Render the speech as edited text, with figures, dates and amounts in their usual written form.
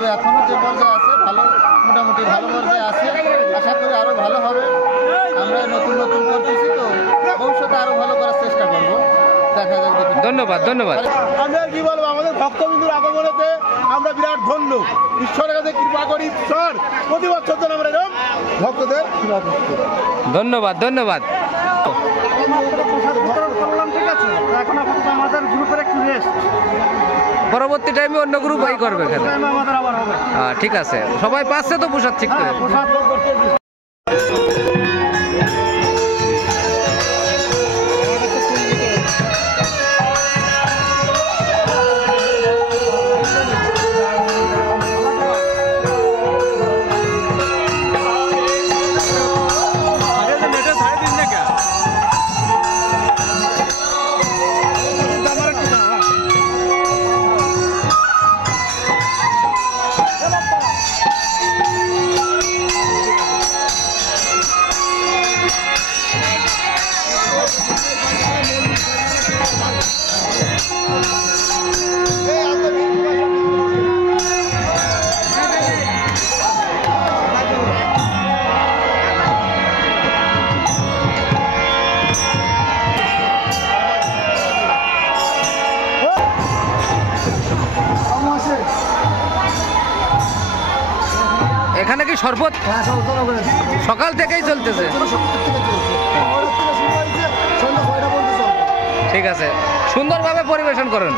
তবে এখনও যে পর্যায়ে আছে ভালো, মোটামুটি ভালো পর্যায়ে আছে। আশা করি আরও ভালো হবে। আমরা নতুন নতুন করতেছি তো ভবিষ্যতে আরও ভালো করার চেষ্টা করবো। দেখা যাক। ধন্যবাদ ধন্যবাদ। আমি আর কি বলবো, আমাদের ভক্তবিন্দুর আগমনেতে আমরা বিরাট ধন্য। ঈশ্বরের কাছে কৃপা করি, ঈশ্বর প্রতি বছর যেন আমরা এরকম ভক্তদের ধন্যবাদ ধন্যবাদ। ঠিক আছে, এখন আপাতত আমাদের গ্রুপের একটু রেস্ট। পরবর্তী টাইমে অন্য গ্রুপ এই করবে এখানে। আমাদের আবার হবে। ঠিক আছে, সবাই পাচ্ছে তো প্রসাদ ঠিক করে। এখানে কি শরবত সকাল থেকেই চলতেছে? ঠিক আছে, সুন্দরভাবে পরিবেশন করেন।